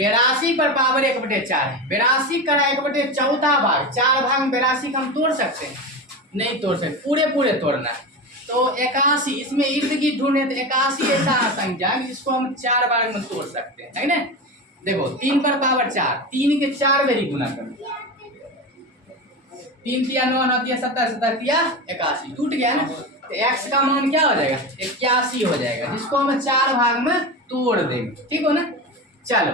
82 पर पावर 1/4 है। 82 का 1/4 भाग, 4 भाग में 82 हम तोड़ सकते हैं? नहीं तोड़ सकते, पूरे पूरे तोड़ना है। तो 81 इसमें इर्द गिर्द ढूंढे तो 81 ऐसा संख्या जिसको हम 4 भाग में तोड़ सकते हैं, है ना। देखो 3 पर पावर 4, 3 के 4 बेरी गुना करो, 3 तिया 9, 9 तिया 17, 17 तिया 81, टूट गया ना। तो x का मान क्या हो जाएगा? 81 हो जाएगा, जिसको हम 4 भाग में तोड़ देंगे, ठीक हो ना। चलो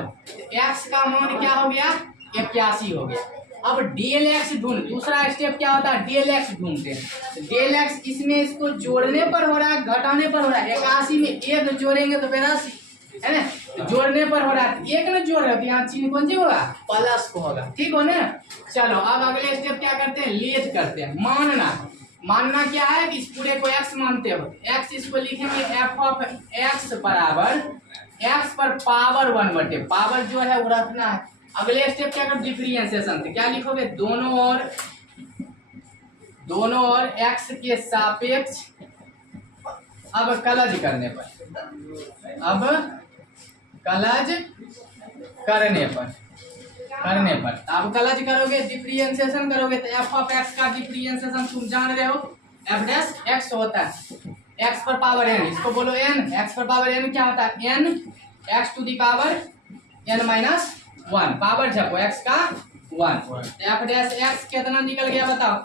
x का मान क्या हो गया? 81 हो गया। अब डेल एक्स ढूंढ, दूसरा स्टेप क्या होता है? डेल एक्स ढूंढते हैं। डेल एक्स इसमें इसको जोड़ने पर हो रहा है, घटाने पर हो रहा है। 81 में 1 जोड़ेंगे तो 82, है ना। तो जोड़ने पर हो रहा है, 1 न जोड़ रहे हो तो यहाँ चिन्ह कौन सी होगा? प्लस को होगा, ठीक हो ना। चलो अब अगले स्टेप क्या करते हैं? लेट करते हैं। मानना क्या है कि इस पूरे को x मानते हो। x इसको लिखेंगे f ऑफ x बराबर x पर पावर 1/, पावर जो है वो रखना है। अगले स्टेप क्या कर? डिफरेंशिएशन से क्या लिखोगे? दोनों ओर x के सापेक्ष अब कलज करने पर, अब कलज करोगे, डिफरेंशिएशन करोगे तो f ऑफ x का डिफरेंशिएशन तुम जान रहे हो, f डैश x होता है x पर पावर n, इसको बोलो n। x पर पावर n क्या होता है? n x to the power n minus 1, power झपो x का 1। f डैश x कितना निकल गया बताओ?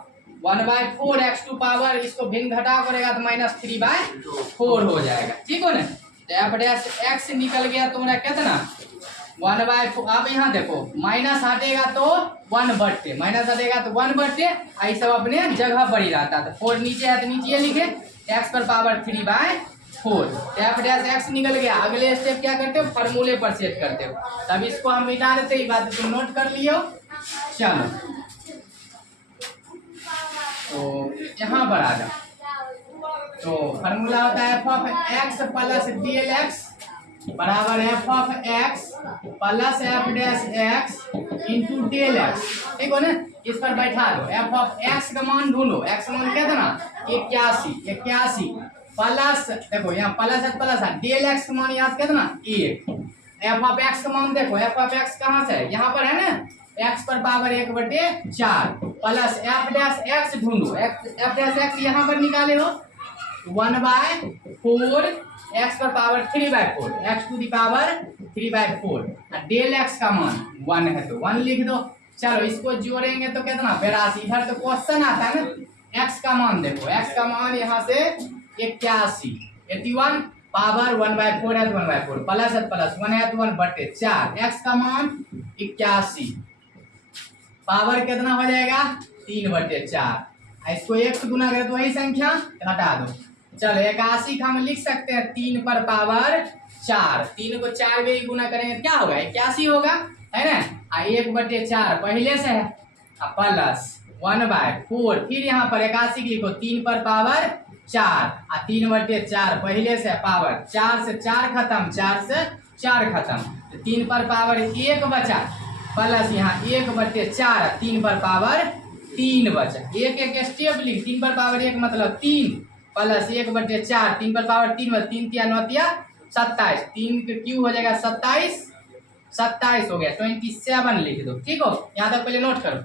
1/4 x टू पावर, इसको भिन्न घटाव करेगा तो -3/4 हो जाएगा, ठीक हो ना। तो f डैश x निकल गया तुम्हारा कितना? 1/4। अब यहाँ देखो माइनस हटेगा तो 1/, माइनस हटेगा तो 1/, आई सब अपने जगह पर ही रहता है। तो 4 नीचे है तो नीचे लिखे, x पर पावर 3/4। f डैश x निकल गया। अगले स्टेप क्या करते हो? फार्मूले पर सेट करते हो। तब इसको हम मिटा देते, ये बात तुम नोट कर लियो। चलो तो यहाँ पर आ जाओ। तो फार्मूला होता है f of x plus dl x बराबर f of x plus f dash x into del x, ठीक हो ना। इस पर बैठा दो। f ऑफ x का मान ढूंढो। x मान कितना? 81 प्लस, देखो यहाँ प्लस है, डेल x का मान यहाँ कितना? 1। f ऑफ x का मान देखो, f ऑफ x कहाँ से है? यहाँ पर है ना, x पर power 1/4 plus f dash x ढूंढो। f डैश x यहाँ पर निकाले हो 1/4 x पर power 3/4, x to the power 3/4। Del x का मान 1 है तो 1 लिख दो। चलो इसको जोड़ेंगे तो कितना? 82। इधर तो क्वेश्चन आता है ना। x का मान देखो, x का मान यहाँ से 81 पावर 1/4 है तो 1/4 प्लस है प्लस 1 है तो 1/4, x का मान 81, पावर कितना हो जाएगा? 3/4। इसको 1 से गुना करें तो वही संख्या घटा दो। चलो 81 का हम लिख सकते हैं 3 पर पावर 4, 3 को 4 में गुना करेंगे क्या होगा? 81 होगा, है ना। 1/4 पहले से है प्लस 1/4, फिर यहाँ पर 81 लिखो 3 पर पावर 4 और 3/4 पहले से पावर 4 से 4 खत्म, 4 से 4 खत्म, तो 3 पर पावर 1 बचा प्लस यहाँ 1/4, 3 पर पावर 3 बचा। एक स्टेप लिख, 3 पर पावर 1 मतलब 3 प्लस 1/4, 3 पर पावर 3 बचा, 3 तिया 9 तिया 27, 3 का क्यूब हो जाएगा 27 हो गया, 27 लिख दो, ठीक हो। यहाँ तक पहले नोट करो।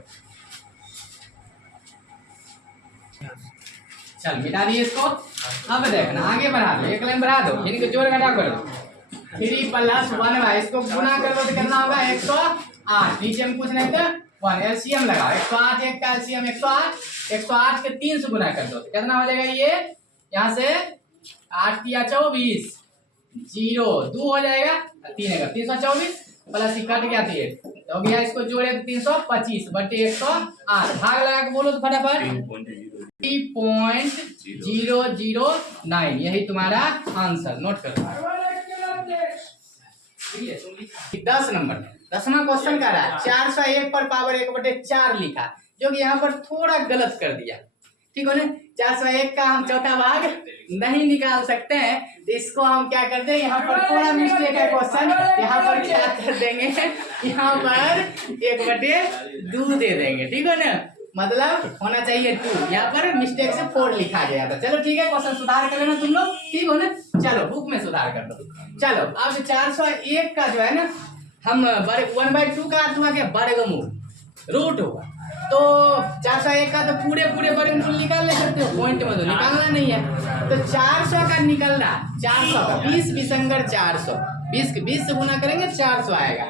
चल मिटा दिए इसको। अब देखना आगे बढ़ा दो, एक लाइन बढ़ा दो, इनको जोड़ घटा कर दो। 3 प्लस 1 इसको गुना कर दो तो कितना होगा? 108। नीचे में कुछ नहीं तो 1 एलसीएम लगाओ। 108 एक का एलसीएम 108 के 3 से गुना कर दो तो कितना हो जाएगा? ये यहाँ से 8 तिया 24, 0 2 हो जाएगा, 3 है 324 प्लस कट गया 3 तो गया। इसको जोड़े तो 325/108, भाग लगा के बोलो तो फटाफट 3.009, यही तुम्हारा आंसर। नोट करो। 10 नंबर 10वां क्वेश्चन का रहा है 401 पर पावर 1/4 लिखा, जो कि यहाँ पर थोड़ा गलत कर दिया, ठीक हो ना। 401 का हम चौथा भाग नहीं निकाल सकते हैं, तो इसको हम क्या करते हैं? यहाँ पर थोड़ा मिस्टेक है क्वेश्चन, यहाँ पर क्या कर देंगे? यहाँ पर 1/2 दे देंगे, ठीक है ना। मतलब होना चाहिए 2, यहाँ पर मिस्टेक से 4 लिखा गया था। चलो ठीक है, क्वेश्चन सुधार कर लेना तुम लोग, ठीक हो ना। चलो बुक में सुधार कर दो। चलो अब 401 का जो है ना हम 1/2 का अर्थ हुआ क्या, वर्गमूल, रूट होगा। तो 401 का तो पूरे वर्गमूल निकाल नहीं सकते हो, पॉइंट में तो निकालना नहीं है। तो 400 का निकल रहा, 400 का 20 विसंगत 400, 20 से गुना करेंगे 400 आएगा।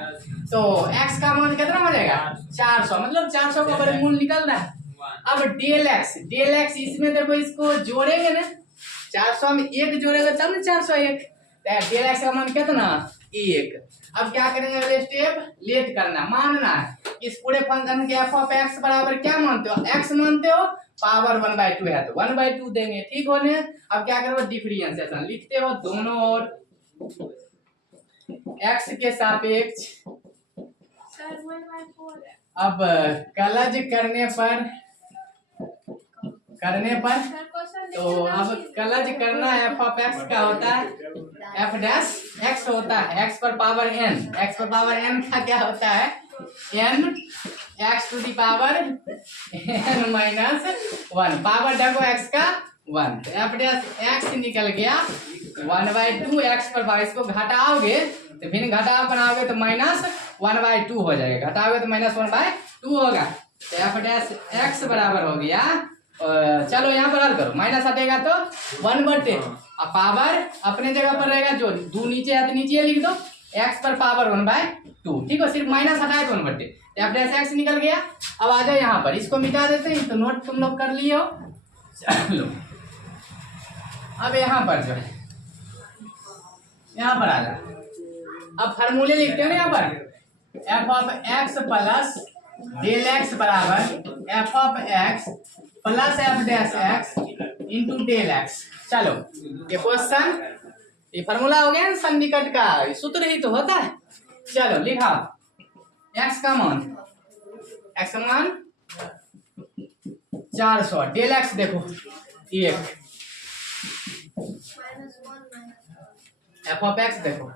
तो x का मान कितना हो जाएगा 400, मतलब 400 का वर्गमूल निकल रहा है। अब डेल x इसमें देखो, इसको जोड़ेंगे ना, 400 में 1 जोड़ेगा तब ना 401। डेल एक्स का मान कितना 1। अब क्या करेंगे, अगले स्टेप लेट करना, मानना है इस पूरे फंक्शन के एफ ऑफ एक्स बराबर क्या मानते हो, एक्स मानते हो, पावर 1/2 है तो 1/2 देंगे, ठीक होने। अब क्या करोगे, डिफरेंशिएशन लिखते हो, दोनों और एक्स के सापेक्ष। अब कलज करने पर तो अब कलज करना एफ ऑफ एक्स का होता है एफ डैश एक्स होता है एक्स पर पावर एन, एक्स पर पावर एन का क्या होता है N X to the power N minus 1, power देखो एक्स का 1, तो एफ डैश एक्स निकल गया 1/2 एक्स पर पावर। इसको घटाओगे तो फिर घटाव बनाओगे तो -1/2 हो जाएगा, घटाओगे तो -1/2 होगा। तो एफ डैश एक्स बराबर हो गया, चलो यहाँ पर हल करो, माइनस हटेगा तो 1/2, अब पावर अपने जगह पर रहेगा, जो 2 नीचे है तो नीचे लिख दो, x पर पावर 1/2, ठीक है, सिर्फ माइनस हटाए तो 1/2, एफ डैश एक्स निकल गया। अब आ जाओ यहाँ पर, इसको मिटा देते हैं, तो नोट तुम लोग कर लिए हो। चलो अब यहाँ पर जो है, यहाँ पर आ जाओ, अब फार्मूले लिखते हो ना यहाँ पर, F of X plus del X बराबर F of X plus F dash X into del X. चलो ये क्वेश्चन, ये फार्मूला हो गया ना सन्निकट का, सूत्र ही तो होता है। चलो लिखा एक्स का मान 400, डेल एक्स देखो 1, एफ ऑफ एक्स देखो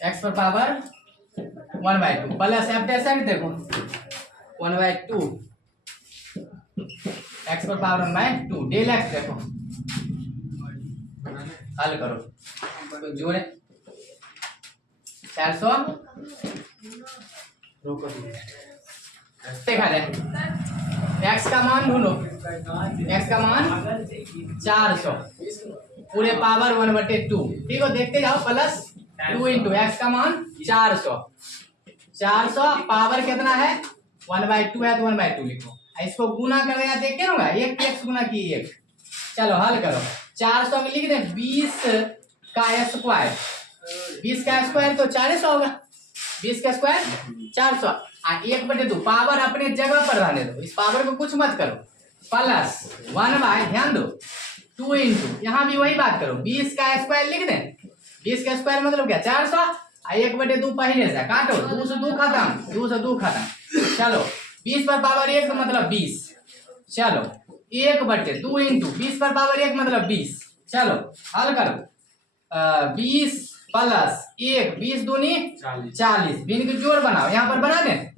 एक्स पर power 1/2 plus F dash x देखो 1/2 एक्स पर पावर 1/2, डेल एक्स देखो, हल करो तो जोड़े 400, रोको देखा जाए, एक्स का मान ढूंढो, एक्स का मान 400 पूरे पावर 1/2, ठीक है, देखते जाओ, प्लस 2 इंटू एक्स का मान 400 पावर कितना है 1/2 है तो 1/2 लिखो, इसको गुना कर देगा, देख के होगा 1 एक्स गुना की 1। चलो हल करो, 400 में लिख दे 20 का स्क्वायर, 20 का स्क्वायर तो 400 होगा, 20 का स्क्वायर 400, 1/2 पावर अपने जगह पर रहने दो, इस पावर को कुछ मत करो, प्लस 1/, ध्यान दो 2 इंटू, यहाँ भी वही बात करो, 20 का स्क्वायर लिख दे, 20 का स्क्वायर मतलब क्या 400, 1/2 पहले से काटो, 2 से 2 खत्म, 2 से 2 खत्म। चलो 20 पर पावर 1 मतलब 20, चलो 1/2 इंटू 20 पर पावर 1 मतलब 20। चलो हल करो, 20 प्लस 1, 20 दूनी 40, बिन के जोड़ बनाओ, यहाँ पर बना दे।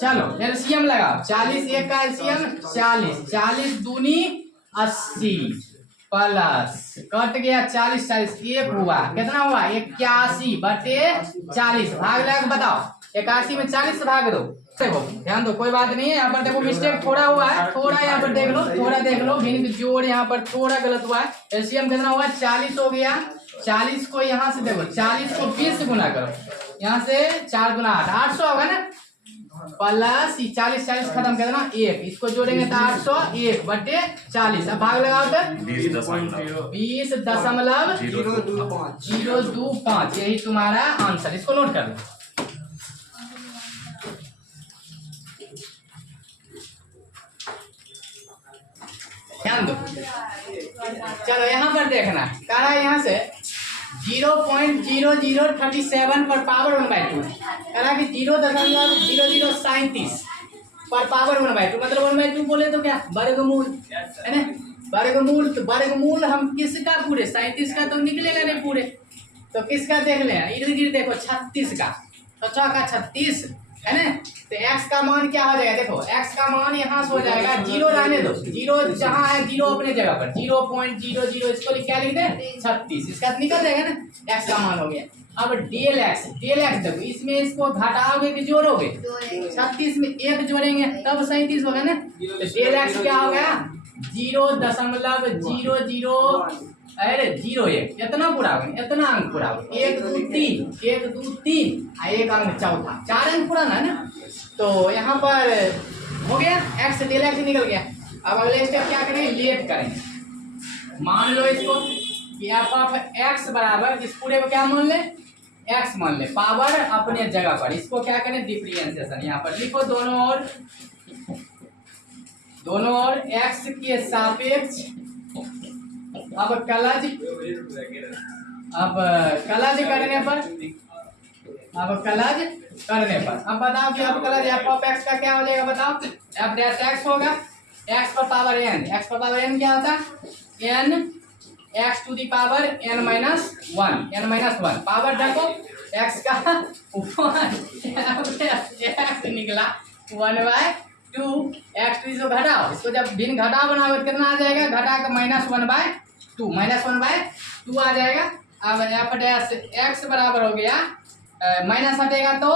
चलो एलसीएम लगाओ, 40 1 का एलसीएम 40, 40 दूनी 80 प्लस कट गया 40, 1 हुआ, कितना हुआ 81/40, भाग लगा बताओ, 81 में 40 से भाग दो, देखो ध्यान दो, कोई बात नहीं है, यहाँ पर देखो मिस्टेक थोड़ा हुआ है, थोड़ा यहाँ पर देख लो, थोड़ा देख लो, भिन्न जोड़ यहाँ पर थोड़ा गलत हुआ है। एलसीएम कितना हुआ 40 हो गया, 40 को यहाँ से देखो 40 को 20 से गुना करो, यहाँ से 4 गुना 8, 800 होगा ना, प्लस 40 खत्म कितना 1, इसको जोड़ेंगे तो 800 1/40, अब भाग लगाओ तो 20.025, यही तुम्हारा आंसर, इसको नोट कर लो। ध्यान दो, चलो यहाँ पर देखना, कह रहा है यहाँ से 0.0037 पर पावर 1/2, कह रहा है कि 0.0037 पर पावर 1/2, मतलब 1/2 बोले तो क्या वर्गमूल है ना, वर्गमूल, तो वर्गमूल हम किसका पूरे 37 का तो निकलेगा नहीं पूरे, तो किसका देख लें, इर्द गिर्द देखो 36 का, तो 6 का 36 है ना। तो x का मान क्या हो जाएगा, देखो x का मान यहाँ से हो जाएगा, जीरो रहने दो, जीरो जहाँ है जीरो अपने जगह पर 0.00, इसको क्या लिख दे 36, इसका निकल जाएगा ना, x का मान हो गया। अब डेल एक्स देखो, इसमें इसको घटाओगे कि जोड़ोगे, 36 में एक जोड़ेंगे तब 37 होगा ना। तो डेल एक्स क्या हो गया 0.00, अरे 0.1, इतना पूरा होगा, इतना अंक पूरा होगा, 1 2 3 1 2 3 एक अंक चौथा, 4 अंक पूरा ना। तो यहाँ पर हो गया एक्स, डेल एक्स निकल गया। अब अगले स्टेप क्या करेंगे, लेट करेंगे। मान लो इसको कि एफ ऑफ एक्स बराबर, इस पूरे को क्या मान ले, एक्स मान ले, पावर अपने जगह पर, इसको क्या करें डिफरेंशिएशन, यहाँ पर लिखो दोनों ओर एक्स के सापेक्ष। अब कलज करने पर अब बताओ कि अब कलज एफ ऑफ एक्स का क्या हो जाएगा, बताओ। एफ डैश एक्स होगा, एक्स पर पावर एन, एक्स पर पावर एन क्या होता है, N X to the power N minus one, power देखो एक्स का एक्स निकला 1/2, एक्स टू इसको घटाओ, इसको जब भिन्न घटाओ बनाओगे कितना आ जाएगा, घटा के -1/2 आ जाएगा। अब एफ डैश एक्स बराबर हो गया, माइनस हटेगा तो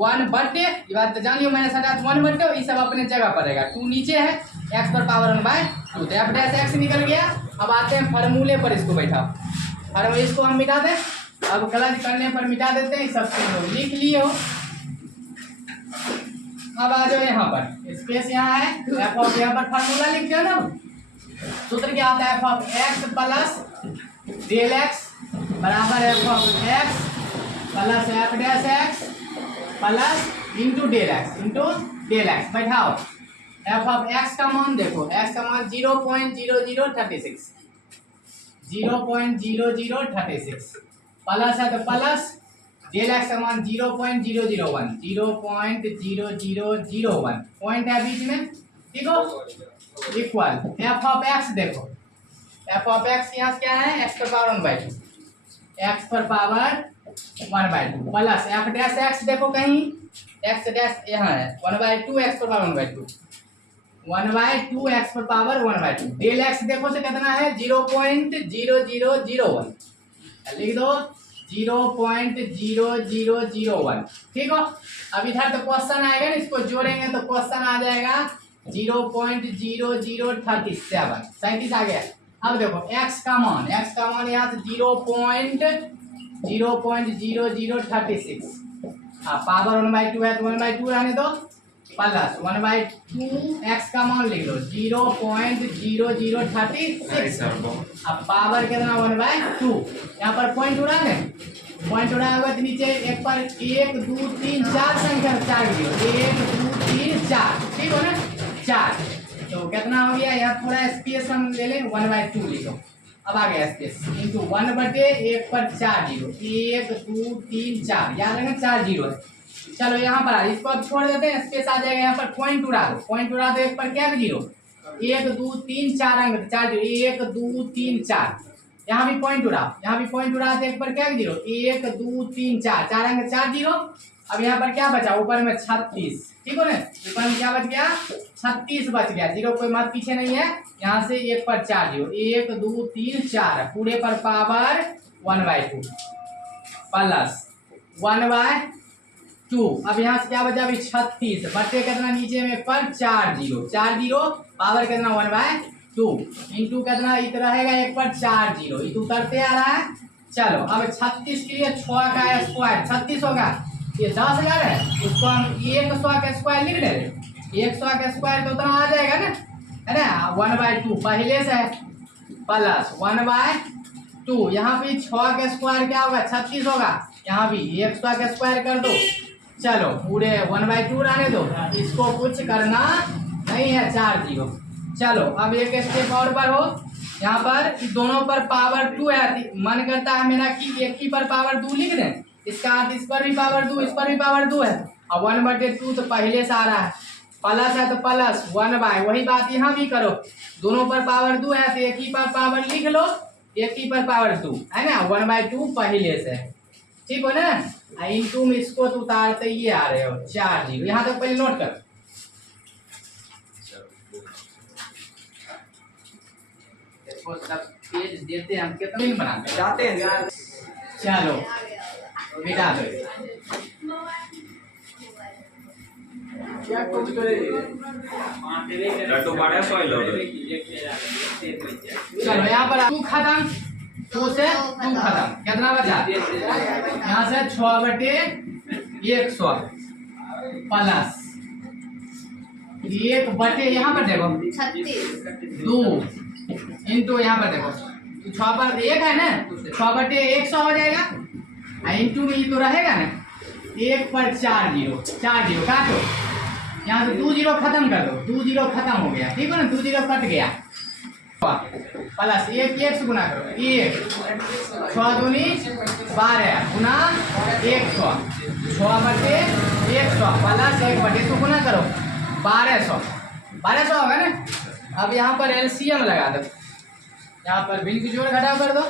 1/, ये बात तो जान लियो, माइनस हटा तो 1/, ये सब अपने जगह पर रहेगा, 2 नीचे है, एक्स पर पावर 1/2, तो एफ डैश एक्स निकल गया। अब आते हैं फार्मूले पर, इसको बैठाओ, फार्मूले इसको हम मिटा दें, अब कलज करने पर मिटा देते हैं, सब चीज लिख लिए हो। अब आ जाओ यहाँ पर, स्पेस यहाँ है, एफ ऑफ, यहाँ पर फार्मूला लिख दो ना, सूत्र क्या होता है, F of X plus del X बराबर F of X plus F dash X plus into del X, बैठाओ। एफ ऑफ एक्स का मान देखो, एक्स का मान 0.0036, 0.0036 प्लस है तो प्लस, डेल एक्स का मान 0.001, 0.0001 पॉइंट है बीच में, ठीक हो, इक्वल एफ ऑफ एक्स देखो, एफ ऑफ एक्स यहाँ से क्या है, एक्स पर पावर 1/2, एक्स पर power 1/2 plus F dash x देखो कहीं, एक्स डैश यहाँ है 1/2, एक्स पर पावर 1/2, 1/2 एक्स पर पावर 1/2, डेल एक्स देखो से कितना है 0.0001, लिख दो 0.0001, ठीक हो। अब इधर तो क्वेश्चन आएगा ना, इसको जोड़ेंगे तो क्वेश्चन आ जाएगा 0.0037, 37 आ गया। अब देखो x का मान यहाँ से 0.0036, पावर 1/2 है तो 1/2 रहने दो, प्लस 1/2 x का मान लिख लो 0.0036, अब पावर कितना 1/2, यहाँ पर पॉइंट उड़ा दें, पॉइंट उड़ा होगा तो नीचे एक पर 1 2 3 4 संख्या 4 1 2 3 4, ठीक हो ना, 4, तो कितना हो गया, यहाँ थोड़ा स्पेस हम ले लें, 1/2 लिखो, अब आ गया स्पेस इंटू 1/1 पर 4 0, 1 2 3 4, याद रखना 4 0 है। चलो यहाँ पर इसको अब छोड़ देते हैं, स्पेस आ जाएगा, यहाँ पर पॉइंट उड़ा दो, एक पर क्या 0, 1 2 3 4 अंक 4 0, 1 2 3 4, यहाँ भी पॉइंट उड़ा, तो एक पर क्या 0, 1 2 3 4, 4 अंक 4 0। अब यहाँ पर क्या बचा, ऊपर में 36, ठीक हो ना, ऊपर में क्या बच गया 36 बच गया, 0 कोई मत पीछे नहीं है, यहाँ से 1 पर 4 0, 1 2 3 4, पूरे पर पावर 1/2 प्लस 1/2। अब यहाँ से क्या बचा अभी 36 बटे कितना, नीचे में 1 पर 4 0, पावर कितना 1/2 इंटू कितना इतना रहेगा 1 पर 4 0, ये उतरते आ रहा है। चलो अब 36 के लिए 6 का स्क्वायर 36 होगा, ये 10,000 है, इसको हम 100 का स्क्वायर लिख दे, 100 का स्क्वायर तो उतना आ जाएगा ना, है ना, 1/2 पहले से है, प्लस 1/2, यहाँ भी 6 का स्क्वायर क्या होगा 36 होगा, यहाँ भी 100 का स्क्वायर कर दो, चलो पूरे 1/2 रहने दो, इसको कुछ करना नहीं है 4 0। चलो अब एक स्टेप और पर हो, यहाँ पर दोनों पर पावर 2 है, मन करता है मेरा कि एक ही पर पावर 2 लिख दें, इसका अर्थ इस पर भी पावर 2 इस पर भी पावर 2 है, और 1/2 तो पहले से आ रहा है, प्लस है तो प्लस 1/, वही बात यहाँ भी करो, दोनों पर पावर 2 है तो एक ही पर पावर लिख लो, एक ही पर पावर 2 है ना, 1/2 पहले से, ठीक हो ना। इनटू में इसको तो उतारते ये आ रहे हो 4 0। यहाँ तक पहले नोट कर। देखो सब पेज देते हैं हम कितने बनाते जाते हैं। चलो बिठा दो। चलो यहाँ पर 2 खत्म, 2 से 2 खत्म, कितना बचा? यहाँ से 6/100 प्लस 1/, यहाँ पर देखो 2 इंटू, यहाँ पर देखो 6 पर 1 है ना, 6/100 हो जाएगा। इंटू में ये तो रहेगा ना 1 पर 4 0, 4 0 काटो। यहाँ से 2 0 खत्म कर दो, 2 0 खत्म हो गया, ठीक है ना, 2 0 कट गया। प्लस 1 1 से गुना करो, 1 6 दूनी 12 गुना 100, 6/100 प्लस 1/, तो गुना करो 1200, 1200 होगा ना। अब यहाँ पर एलसीएम लगा दो, यहाँ पर भिन्न जोड़ घटाव कर दो।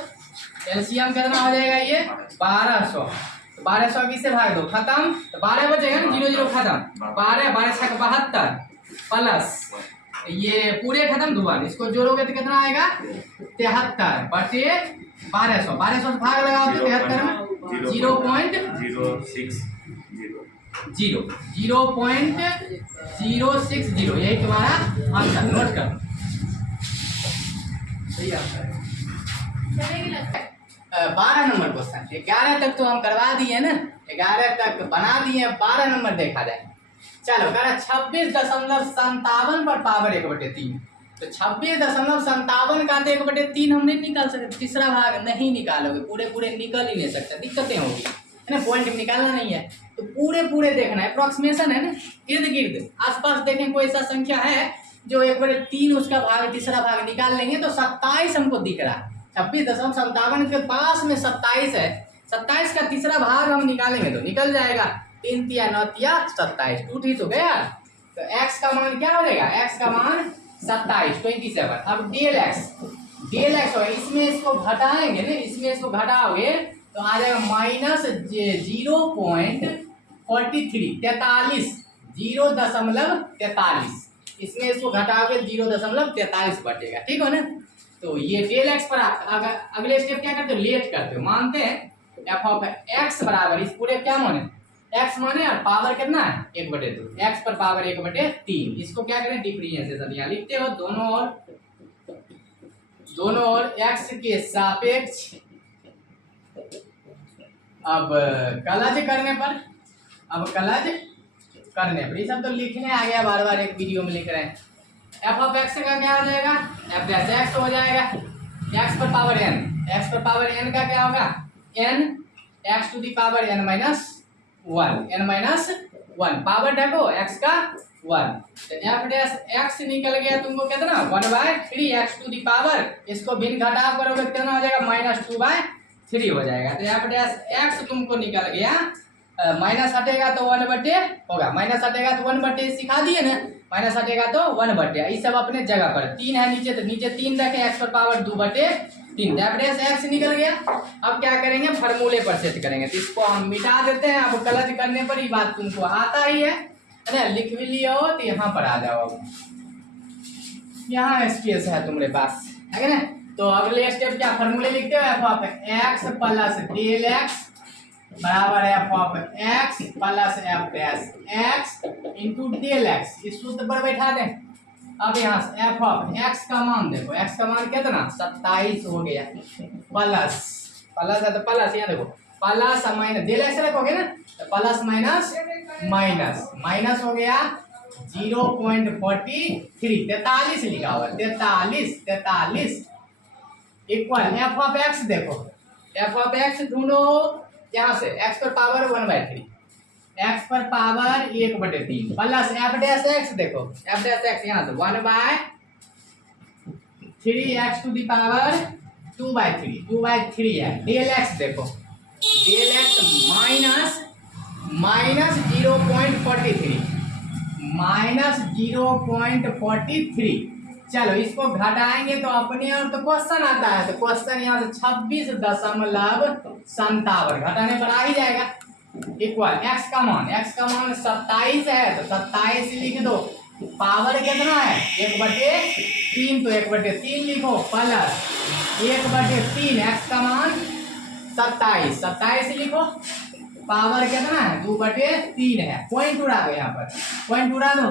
एलसीएम कितना हो जाएगा ये 1200, 1200 20 से भाग दो, खत्म, तो 12 बचेगा ना, 0 0 खत्म, 12 12 7 72 प्लस ये पूरे खत्म दुबारा, इसको जोड़ोगे तो कितना आएगा 73/1200, 1200 से भाग लगाओ तो 73 में 0.060, यही तुम्हारा आंसर। नोट कर, सही आंसर है। 12 नंबर क्वेश्चन, 11 तक तो हम करवा दिए ना, 11 तक बना दिए, 12 नंबर देखा जाए। चलो कह 26.57 पर पावर 1/3, तो 26.57 का 1/3 हम नहीं निकाल सकते, तीसरा भाग नहीं निकालोगे, पूरे निकल ही नहीं सकते, दिक्कतें होगी, है ना। पॉइंट निकालना नहीं है तो पूरे देखना है, अप्रोक्सीमेशन है ना, इर्द गिर्द आसपास देखें कोई ऐसा संख्या है जो 1/3 उसका भाग तीसरा भाग निकाल लेंगे, तो 27 हमको दिख रहा है। 26.57 के पास में 27 है, 27 का तीसरा भाग हम निकालेंगे तो निकल जाएगा, 3 3 9 27, टूट ही तो गया। तो x का मान क्या हो जाएगा, x का मान 27 27। अब डेल x होगा, इसमें इसको घटाएंगे ना, इसमें इसको घटाओगे तो आ जाएगा -0.43, 0.43, इसमें इसको घटाओगे 0.43 बचेगा, ठीक हो ना। तो ये डेल x पर अगले स्टेप क्या करते हो, लेट करते हो, मानते हैं f(x) बराबर, इस पूरे क्या माने x माने और पावर कितना है 1/2, x पर पावर 1/3, इसको क्या करें डिफरेंशिएशन, यहाँ लिखते हो दोनों ओर x के सापेक्ष। अब कलज करने पर ये सब तो लिखने आ गया, बार एक वीडियो में लिख रहे हैं। f(x) का क्या हो जाएगा, f(x) हो जाएगा x पर पावर n, x पर पावर n का क्या होगा n, x to the power n minus 1, power ढको x का 1, तो f(x) निकल गया तुमको कितना 1/3 x टू दी पावर, इसको भिन्न घटाव करोगे कितना हो जाएगा -2/3 हो जाएगा। तो f(x) तुमको निकल गया, माइनस हटेगा तो 1/, होगा माइनस हटेगा तो 1/, सिखा दिए ना, माइनस हटेगा तो 1/, ये सब अपने जगह पर, 3 है नीचे तो नीचे 3 रखे, x पर पावर 2/3, x निकल गया। अब क्या करेंगे, फार्मूले पर सेट करेंगे, तो इसको हम मिटा देते हैं। अब कलज करने पर ही बात तुमको आता ही है ना, लिख भी लिया हो तो यहाँ पर आ जाओ, यहाँ स्पेस है तुम्हारे पास, है ना। तो अगले स्टेप क्या फार्मूले लिखते हो, f(x) प्लस डेल x बराबर f(x) plus f(x) into del x, इस सूत्र पर बैठा दें। अब यहाँ से f(x) का मान देखो, x का मान कितना 27 हो गया, प्लस है तो प्लस, यहाँ देखो प्लस माइनस, डेल x रखोगे ना तो प्लस माइनस हो गया 0.43, 43 लिखा हुआ, 43 इक्वल f(x) देखो, f(x) ढूंढो यहाँ से, x पर पावर 1/3, x पर पावर 1/3 प्लस f(x) देखो, f(x) यहाँ से 1/3 x टू दी पावर 2/3 है। डेल x देखो, डेल x माइनस 0.43, चलो इसको घटाएंगे तो अपने और तो क्वेश्चन आता है, तो क्वेश्चन यहाँ से 26.57 घटाने पर आ ही जाएगा। इक्वल x का मान 27 है तो 27 लिख दो। पावर कितना है 1/3, तो 1/3 लिखो प्लस 1/3 x का मान 27 लिखो। पावर कितना है 2/3 है। पॉइंट उड़ा दो, यहाँ पर पॉइंट उड़ा दो।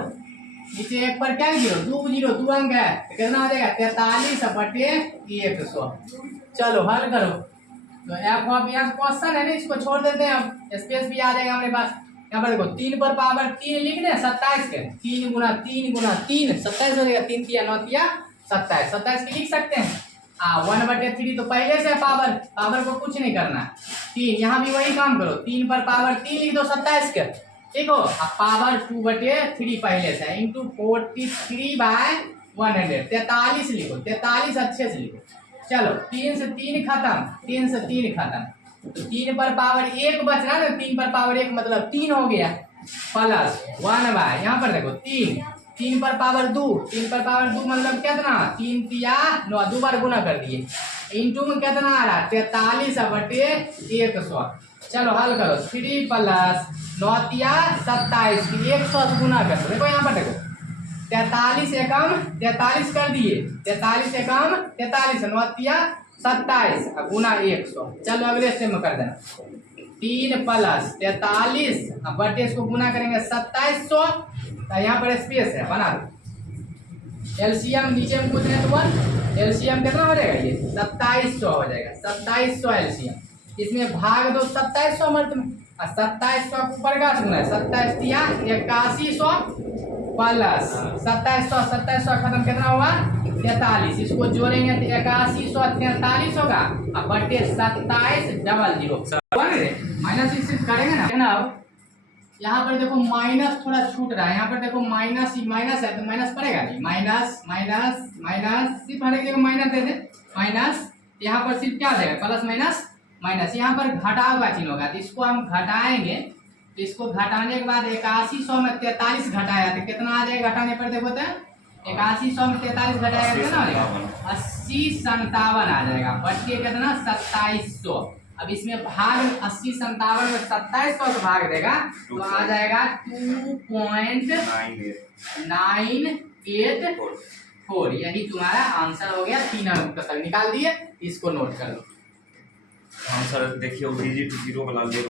नीचे एक पर क्या जीरो 2 अंक है तो कितना हो जाएगा 43/100। चलो हल करो। तो एफ ऑफ यहाँ क्वेश्चन है ना, इसको छोड़ देते हैं, अब स्पेस भी आ जाएगा हमारे पास। यहाँ पर देखो 3 पर पावर 3 लिख दे 27 के 3 गुना 3 गुना 3 27 हो जाएगा। 3 तिया 9 तिया 27 27 के लिख सकते हैं। 1/3 तो पहले से पावर को कुछ नहीं करना। 3 यहाँ भी वही काम करो, 3 पर पावर 3 लिख दो 27 के, ठीक हो। अब पावर 2/3 पहले से इंटू 43/100 43 लिखो, 43 अच्छे से लिखो। चलो 3 से 3 खत्म, 3 से 3 खत्म, तो 3 पर पावर 1 बच रहा ना, 3 पर पावर 1 मतलब 3 हो गया प्लस 1/, यहाँ पर देखो 3 पर पावर 2, 3 पर पावर 2 मतलब कितना 3 तिया 9 2 बार गुना कर दिए, इंटू में कितना आ रहा 43/100। चलो हल करो 3 प्लस 9 तिया 27 की 100 से गुना कर दो। देखो यहाँ पर देखो 43 एकम 43 कर दिए, 43 एकम 43 9 तिया 27 गुना 100। चलो अगले स्टेप में कर देना 3 प्लस 43 बटे इसको गुना करेंगे 2700, तो यहाँ पर स्पेस है बना दो। एलसीएम नीचे में पूछ रहे हैं तो 1 एलसीएम कितना हो जाएगा ये 2700 हो जाएगा। 2700 एलसीएम, इसमें भाग दो 2700 मर्द में, और 2700 को ऊपर का गुना 27 तिया 8100 प्लस 2700 खत्म कितना हुआ 43, इसको जोड़ेंगे तो 8143 होगा। अब बटे 2700 माइनस इससे करेंगे ना। अब यहाँ पर देखो माइनस थोड़ा छूट रहा है, यहाँ पर देखो माइनस ही माइनस है तो माइनस पड़ेगा नहीं, माइनस माइनस माइनस सिर्फ हर एक जगह माइनस दे दे माइनस, यहाँ पर सिर्फ क्या देगा प्लस माइनस माइनस। यहाँ पर घटा हुआ चिन्ह होगा तो इसको हम घटाएंगे, तो इसको घटाने के बाद 8100 में 43 घटाया तो कितना आ जाएगा घटाने पर देखो तो 8100 में 43 घटाएगा कितना हो जाएगा 8057 आ जाएगा बटे कितना 2700। अब इसमें भाग 8057 में 2700 से भाग देगा तो आ जाएगा 2.984। यही तुम्हारा आंसर हो गया। 3 अंक तक निकाल दिए, इसको नोट कर लो। आंसर देखिए डिजिट 0 बना दे।